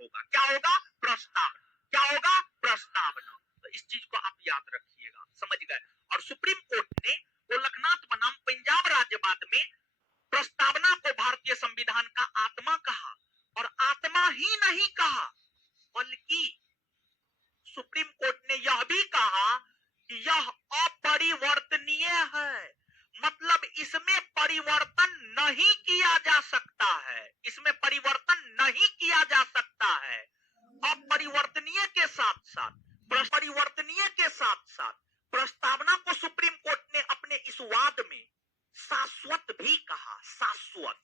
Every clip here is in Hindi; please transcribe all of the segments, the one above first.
होगा। क्या होगा? प्रस्तावना। क्या होगा? प्रस्तावना। तो इस चीज को आप याद रखिएगा, समझ गए। और सुप्रीम कोर्ट ने गोलकनाथ बनाम पंजाब राज्यवाद में प्रस्तावना को भारतीय संविधान का आत्मा कहा, और आत्मा ही नहीं कहा बल्कि सुप्रीम कोर्ट ने यह भी कहा कि यह अपरिवर्तनीय है, मतलब इसमें परिवर्तन नहीं किया जा सकता है, इसमें परिवर्तन नहीं किया जा सकता है। अपरिवर्तनीय के साथ साथ परिवर्तनीय के साथ साथ प्रस्तावना को सुप्रीम कोर्ट ने अपने इस वाद में शाश्वत भी कहा। शाश्वत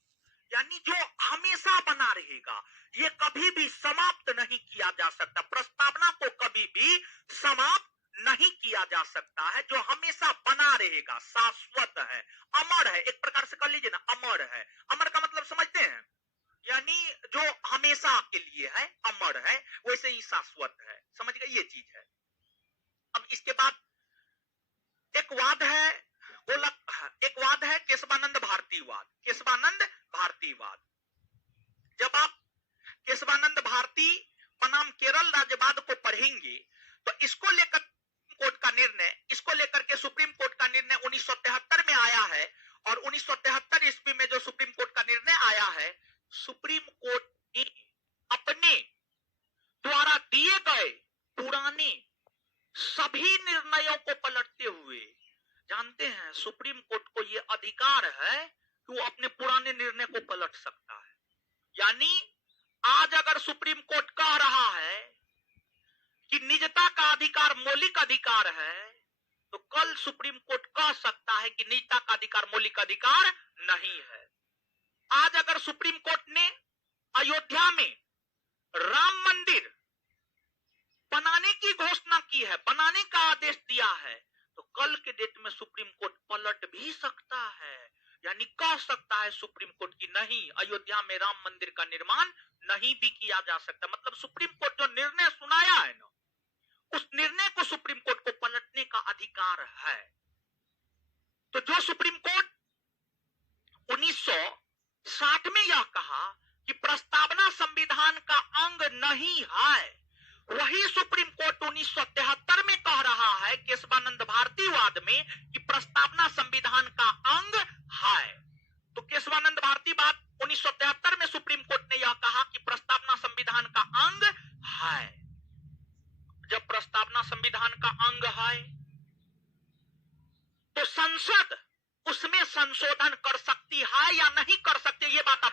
यानी जो हमेशा बना रहेगा, ये कभी भी समाप्त नहीं किया जा सकता। प्रस्तावना को कभी भी समाप्त नहीं किया जा सकता है, जो हमेशा बना रहेगा, शाश्वत है, अमर है। एक प्रकार से कर लीजिए ना, अमर है। अमर का मतलब समझते हैं, यानी जो हमेशा के लिए है, अमर है, वैसे ही शाश्वत है। समझ गए, ये चीज है। अब इसके बाद एक वाद है केशवानंद भारतीवाद। केशवानंद भारतीवाद, जब आप केशवानंद भारती बनाम केरल राज्यवाद को पढ़ेंगे तो इसको लेकर कोर्ट का निर्णय, इसको लेकर के सुप्रीम कोर्ट का निर्णय 1973 में आया है। और 1973 ईस्वी में जो सुप्रीम कोर्ट का निर्णय आया है, सुप्रीम कोर्ट ने अपने द्वारा दिए गए पुराने सभी निर्णयों को पलटते हुए, जानते हैं सुप्रीम कोर्ट को यह अधिकार है कि वो अपने पुराने निर्णय को पलट सकता है। यानी आज अगर सुप्रीम कोर्ट कह रहा है कि निजता का अधिकार मौलिक अधिकार है, तो कल सुप्रीम कोर्ट कह सकता है कि निजता का अधिकार मौलिक अधिकार नहीं है। आज अगर सुप्रीम कोर्ट ने अयोध्या में राम मंदिर बनाने की घोषणा की है, बनाने का आदेश दिया है, तो कल के डेट में सुप्रीम कोर्ट पलट भी सकता है। यानी कह सकता है सुप्रीम कोर्ट की नहीं, अयोध्या में राम मंदिर का निर्माण नहीं भी किया जा सकता। मतलब सुप्रीम कोर्ट जो निर्णय सुनाया है ना, उस निर्णय को सुप्रीम कोर्ट को पलटने का अधिकार है। तो जो सुप्रीम कोर्ट 1960 में यह कहा कि प्रस्तावना संविधान का अंग नहीं है, वही सुप्रीम कोर्ट 1973 में कह रहा है केशवानंद भारतीवाद में कि प्रस्तावना संविधान का अंग है। तो केशवानंद भारतीवाद 1973 में सुप्रीम कोर्ट ने यह कहा कि प्रस्तावना संविधान का अंग है। जब प्रस्तावना संविधान का अंग है तो संसद उसमें संशोधन कर सकती है या नहीं कर सकती, ये बात आप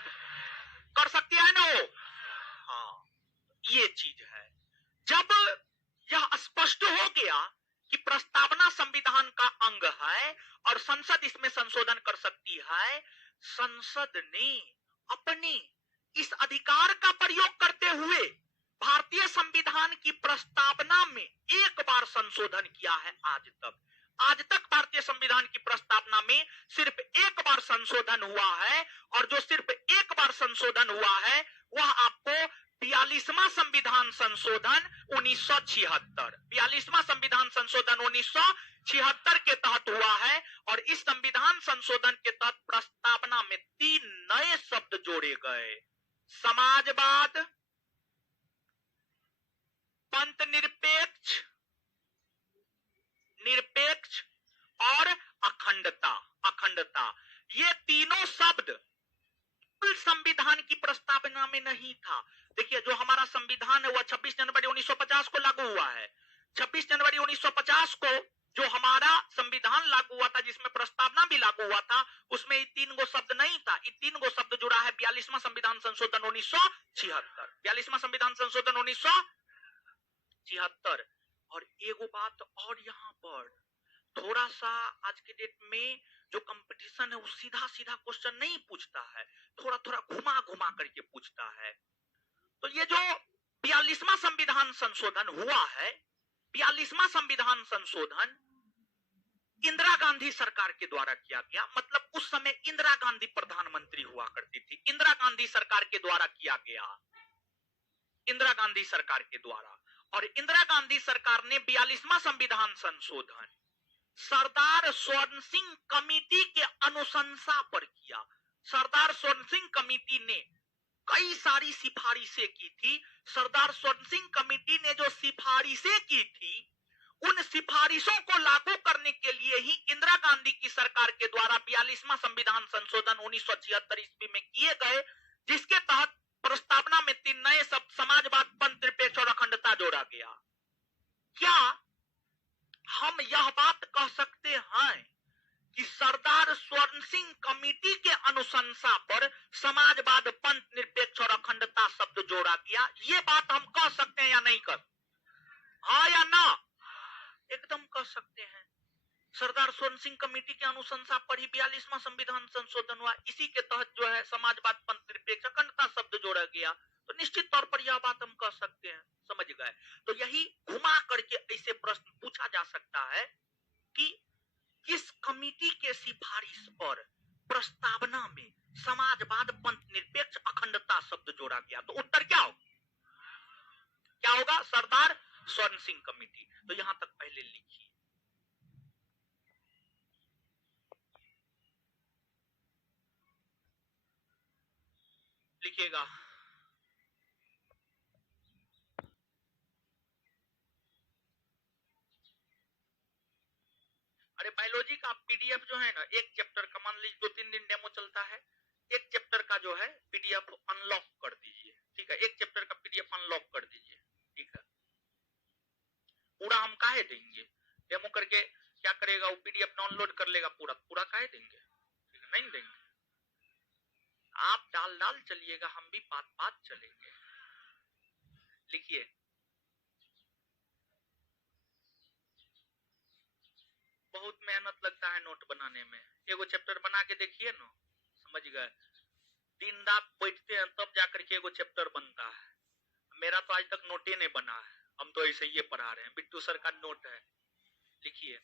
कर सकती है ना? हाँ, ये चीज है। जब यह स्पष्ट हो गया कि प्रस्तावना संविधान का अंग है और संसद इसमें संशोधन कर सकती है, संसद ने अपने इस अधिकार का प्रयोग करते हुए भारतीय संविधान की प्रस्तावना में एक बार संशोधन किया है। आज तक भारतीय संविधान की प्रस्तावना में सिर्फ एक बार संशोधन हुआ है, और जो सिर्फ एक बार संशोधन हुआ है वह आपको 42वां संविधान संशोधन 1976, 42वां संविधान संशोधन 1976 के तहत हुआ है। और इस संविधान संशोधन के तहत प्रस्तावना में 3 नए शब्द जोड़े गए: समाजवाद, पंथ निरपेक्ष और अखंडता। ये तीनों शब्द संविधान की प्रस्तावना में नहीं था। देखिए, जो हमारा संविधान है वह 26 जनवरी 1950 को लागू हुआ है। 26 जनवरी 1950 को जो हमारा संविधान लागू हुआ था, जिसमें प्रस्तावना भी लागू हुआ था, उसमें ये 3 गो शब्द नहीं था। ये 3 गो शब्द जुड़ा है 42वां संविधान संशोधन 1976, 42वां संविधान संशोधन 1976। और एगो बात और, यहाँ पर थोड़ा सा आज के डेट में जो कंपटीशन है वो सीधा सीधा क्वेश्चन नहीं पूछता है, थोड़ा थोड़ा घुमा घुमा करके पूछता है। तो ये जो 42वां संविधान संशोधन हुआ है, 42वां संविधान संशोधन इंदिरा गांधी सरकार के द्वारा किया गया। मतलब उस समय इंदिरा गांधी प्रधानमंत्री हुआ करती थी, इंदिरा गांधी सरकार के द्वारा किया गया, इंदिरा गांधी सरकार के द्वारा। और इंदिरा गांधी सरकार ने 42वां संविधान संशोधन सरदार स्वर्ण सिंह कमेटी के अनुशंसा पर किया। सरदार स्वर्ण सिंह कमेटी ने कई सारी सिफारिशें की थी सरदार स्वर्ण सिंह कमेटी ने जो सिफारिशें की थी, उन सिफारिशों को लागू करने के लिए ही इंदिरा गांधी की सरकार के द्वारा 42वां संविधान संशोधन 1976 ईस्वी में किए गए, जिसके तहत प्रस्तावना में 3 नए शब्द समाजवाद, पंथ निरपेक्ष और अखंडता जोड़ा गया। क्या हम यह बात कह सकते हैं कि सरदार स्वर्ण सिंह कमेटी के अनुशंसा पर समाजवाद, पंथ निरपेक्ष और अखंडता शब्द जोड़ा गया? ये बात हम कह सकते हैं या नहीं कर? हाँ या ना? एकदम कह सकते हैं। सरदार स्वर्ण सिंह कमेटी के अनुशंसा पर ही 42वां संविधान संशोधन हुआ, इसी के तहत जो है समाजवाद, पंथ निरपेक्ष, अखंडता शब्द जोड़ा गया, तो निश्चित तौर पर यह बात हम कह सकते हैं। समझ गए? तो यही घुमा करके ऐसे प्रश्न पूछा जा सकता है कि किस कमेटी के सिफारिश पर प्रस्तावना में समाजवाद, पंथ निरपेक्ष, अखंडता शब्द जोड़ा गया? तो उत्तर क्या होगा? क्या होगा? सरदार स्वर्ण सिंह कमेटी। तो यहां तक पहले लिखिए। लिखिएगा। अरे बायोलॉजी का पीडीएफ जो है ना, एक चैप्टर का मान लीजिए 2-3 दिन डेमो चलता है, एक चैप्टर का जो है पीडीएफ अनलॉक कर दीजिए। ठीक है, एक चैप्टर का पीडीएफ अनलॉक कर दीजिए। ठीक है, पूरा हम काहे देंगे? डेमो करके क्या करेगा वो? पीडीएफ डाउनलोड कर लेगा, पूरा पूरा काहे देंगे? ठीक है, नहीं देंगे। आप डाल चलिएगा, हम भी बात चलेंगे। लिखिए। बहुत मेहनत लगता है नोट बनाने में। एगो चैप्टर बना के देखिए ना, समझ गए? दिन रात बैठते हैं तब जाकर के एगो चैप्टर बनता है। मेरा तो आज तक नोट ही नहीं बना है, हम तो ऐसे ही पढ़ा रहे हैं। बिट्टू सर का नोट है। लिखिए।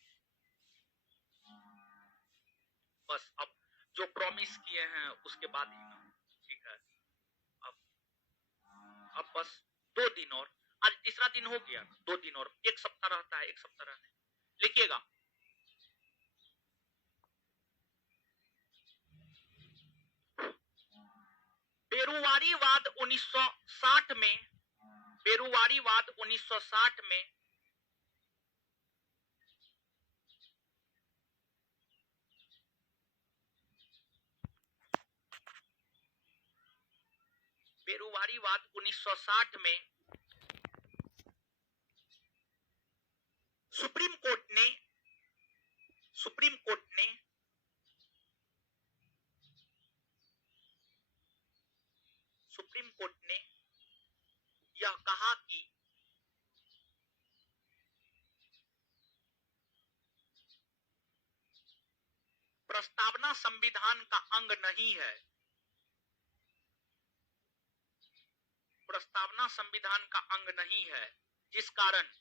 बस अब जो प्रॉमिस किए हैं उसके बाद ही ना। ठीक है, अब बस 2 दिन और, आज तीसरा दिन हो गया, 2 दिन और, 1 सप्ताह रहता है, 1 सप्ताह रहने। लिखिएगा। बेरुवारीवाद 1960 में, बेरुवारीवाद 1960 में बेरुवारीवाद 1960 में सुप्रीम कोर्ट ने सुप्रीम कोर्ट ने यह कहा कि प्रस्तावना संविधान का अंग नहीं है। प्रस्तावना संविधान का अंग नहीं है, जिस कारण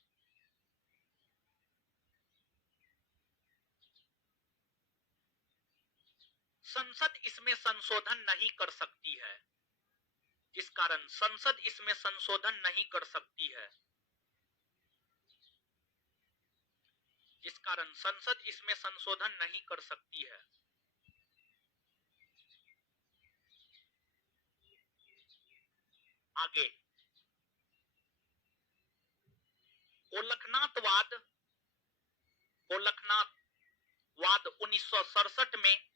संसद इसमें संशोधन नहीं कर सकती है। जिस कारण संसद इसमें संशोधन नहीं कर सकती है। जिस कारण संसद इसमें संशोधन नहीं कर सकती है। आगे, गोलकनाथवाद 1967 में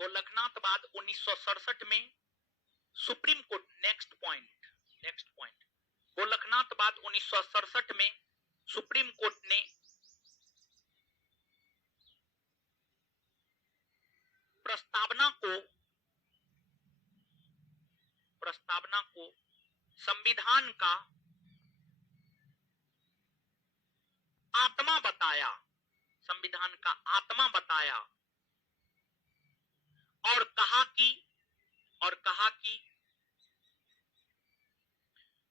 गोलकनाथवाद 1967 में सुप्रीम कोर्ट, नेक्स्ट पॉइंट, गोलकनाथवाद 1967 में सुप्रीम कोर्ट ने प्रस्तावना को संविधान का आत्मा बताया, संविधान का आत्मा बताया, और कहा कि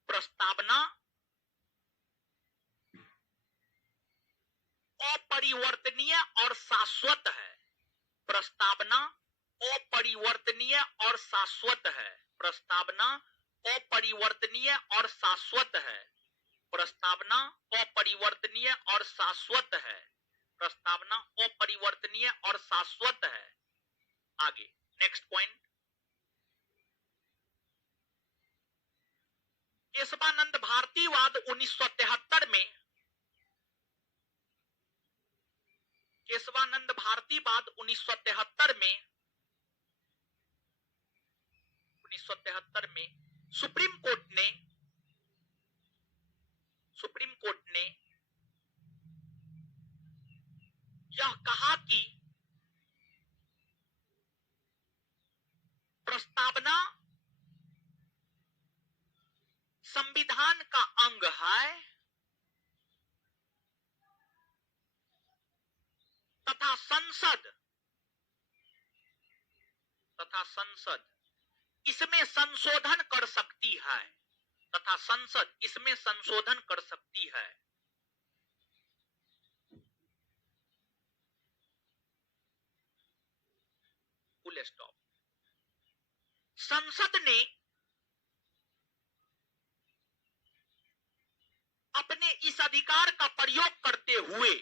प्रस्तावना अपरिवर्तनीय और शाश्वत है। प्रस्तावना अपरिवर्तनीय और शाश्वत है। प्रस्तावना अपरिवर्तनीय और शाश्वत है। प्रस्तावना अपरिवर्तनीय और शाश्वत है। प्रस्तावना अपरिवर्तनीय और शाश्वत है। आगे, नेक्स्ट पॉइंट, केशवानंद भारतीवाद 1973 में, केशवानंद भारतीवाद 1973 में सुप्रीम कोर्ट ने यह कहा कि प्रस्तावना संविधान का अंग है तथा संसद इसमें संशोधन कर सकती है, तथा संसद इसमें संशोधन कर सकती है। Full stop. संसद ने अपने इस अधिकार का प्रयोग करते हुए,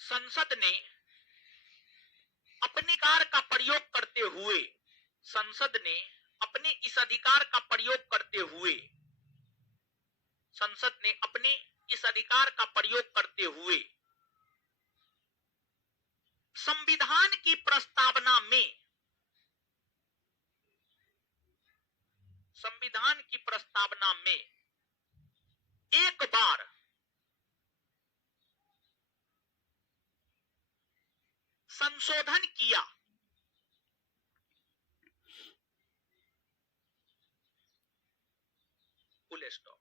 संसद ने अपने अधिकार का प्रयोग करते हुए, संसद ने अपने इस अधिकार का प्रयोग करते हुए, संसद ने अपने इस अधिकार का प्रयोग करते हुए संविधान की प्रस्तावना में, संविधान की प्रस्तावना में एक बार संशोधन किया। Full stop.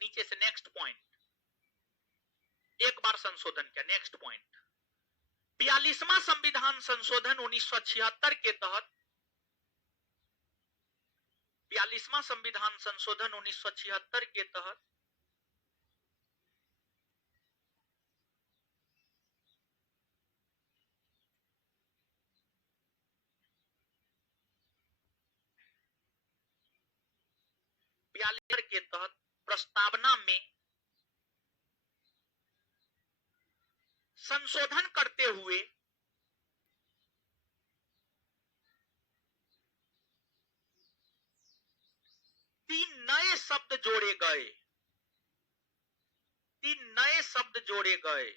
नीचे से नेक्स्ट पॉइंट, एक बार संशोधन किया। नेक्स्ट पॉइंट, 42वां संविधान संशोधन 1976 के तहत, 42वां संविधान संशोधन 1976 के तहत के तहत प्रस्तावना में संशोधन करते हुए तीन नए शब्द जोड़े गए, तीन नए शब्द जोड़े गए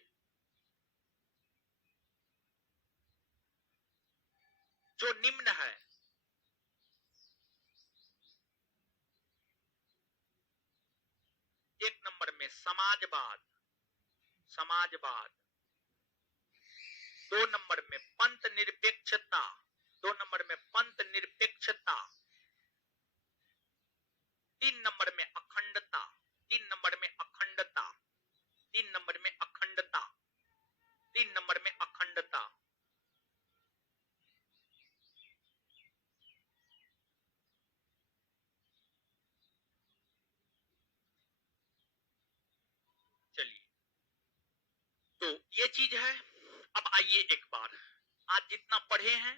जो निम्न है। एक नंबर में समाजवाद, समाजवाद। 2 नंबर में पंथ निरपेक्षता, 2 नंबर में पंथ निरपेक्षता। 3 नंबर में अखंडता, 3 नंबर में अखंडता, 3 नंबर में अखंडता, 3 नंबर में अखंडता। चलिए, तो ये चीज है। अब आइए एक बार आज जितना पढ़े हैं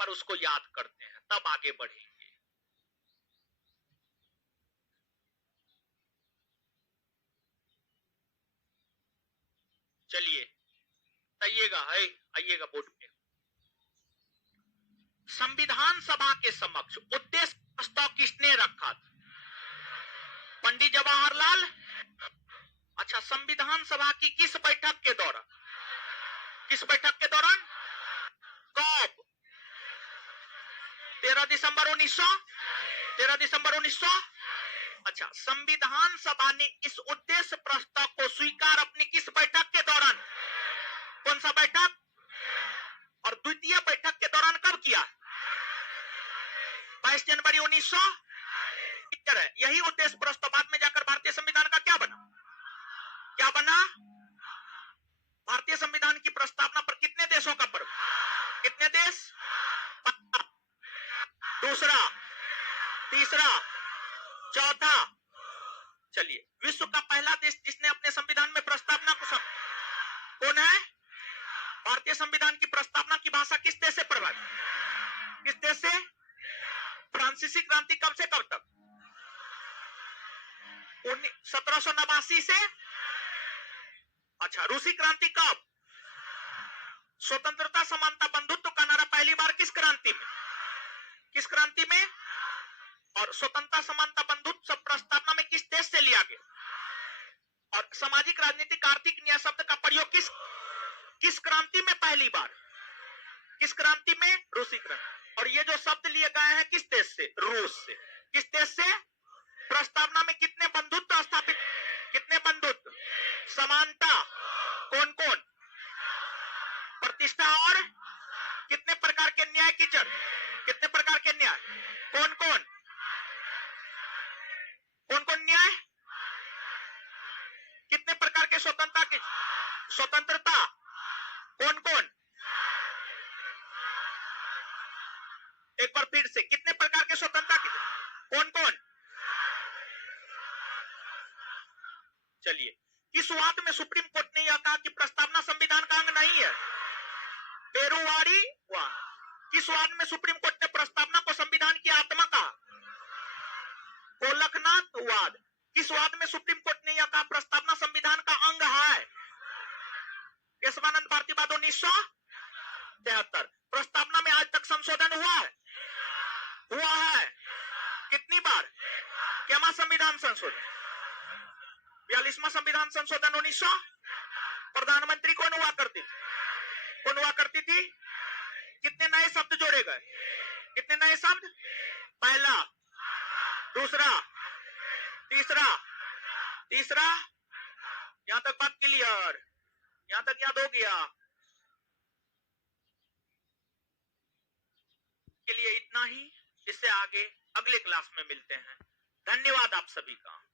पर उसको याद करते हैं, तब आगे बढ़ेंगे। चलिए आइएगा, है आइएगा बोर्ड पे। संविधान सभा के समक्ष उद्देश्य प्रस्ताव किसने रखा था? पंडित जवाहरलाल। अच्छा, संविधान सभा की किस बैठक के दौरान? किस बैठक के दौरान? कब? 13 दिसंबर 1900। अच्छा, संविधान सभा ने इस उद्देश्य प्रस्ताव को स्वीकार अपनी किस बैठक के दौरान? कौन सा बैठक? और द्वितीय बैठक के दौरान कब किया? 22 जनवरी 1900। यही उद्देश्य प्रस्ताव बाद में जाकर भारतीय संविधान का क्या बना? क्या बना? भारतीय संविधान की प्रस्तावना पर कितने देशों का पर्व? कितने देश? दूसरा, तीसरा, चौथा। चलिए, विश्व का पहला देश जिसने अपने संविधान में प्रस्तावना को कौन है? भारतीय संविधान की प्रस्तावना की भाषा किस देश से प्रभावित? किस देश से? फ्रांसीसी क्रांति कब से कब तक? 1789 से। अच्छा, रूसी क्रांति कब? स्वतंत्रता, समानता, बंधुत्व का नारा पहली बार किस क्रांति में? किस क्रांति में? और स्वतंत्रता समानता बंधुत्व सब प्रस्तावना में किस देश से लिया गया? और सामाजिक राजनीतिक आर्थिक न्याय शब्द का प्रयोग किस क्रांति में पहली बार? किस क्रांति में? रूसी क्रांति। और ये जो शब्द लिए गए हैं किस देश से? रूस से। किस देश से? प्रस्तावना में कितने बंधुत्व स्थापित? कितने बंधुत्व? समानता कौन कौन? प्रतिष्ठा और कितने प्रकार के न्याय की चर्चा? कितने प्रकार के न्याय? कौन कौन? कौन कौन न्याय? कितने प्रकार के स्वतंत्रता की? स्वतंत्रता कौन कौन? एक बार फिर से, कितने प्रकार के स्वतंत्रता की? कौन कौन? चलिए, किस वाद में सुप्रीम कोर्ट ने यह कहा कि प्रस्तावना संविधान का अंग नहीं है? पेरुवारी वाद। किस वाद में सुप्रीम कोर्ट ने प्रस्तावना को संविधान की आत्मा कहा? गोलकनाथ वाद। किस वाद में सुप्रीम कोर्ट ने यह कहा प्रस्तावना संविधान का अंग है? केशवानंद भारती वाद 1973। प्रस्तावना में आज तक संशोधन हुआ है? हुआ है। कितनी बार? क्या संविधान संशोधन? 42वां संविधान संशोधन 1900। प्रधानमंत्री कौन हुआ करती थी? कौन हुआ करती थी? कितने नए शब्द जोड़े गए? कितने नए शब्द? पहला, दूसरा, तीसरा, तीसरा। यहां तक बात क्लियर? यहां तक याद हो गया? के लिए इतना ही। इससे आगे अगले क्लास में मिलते हैं। धन्यवाद आप सभी का।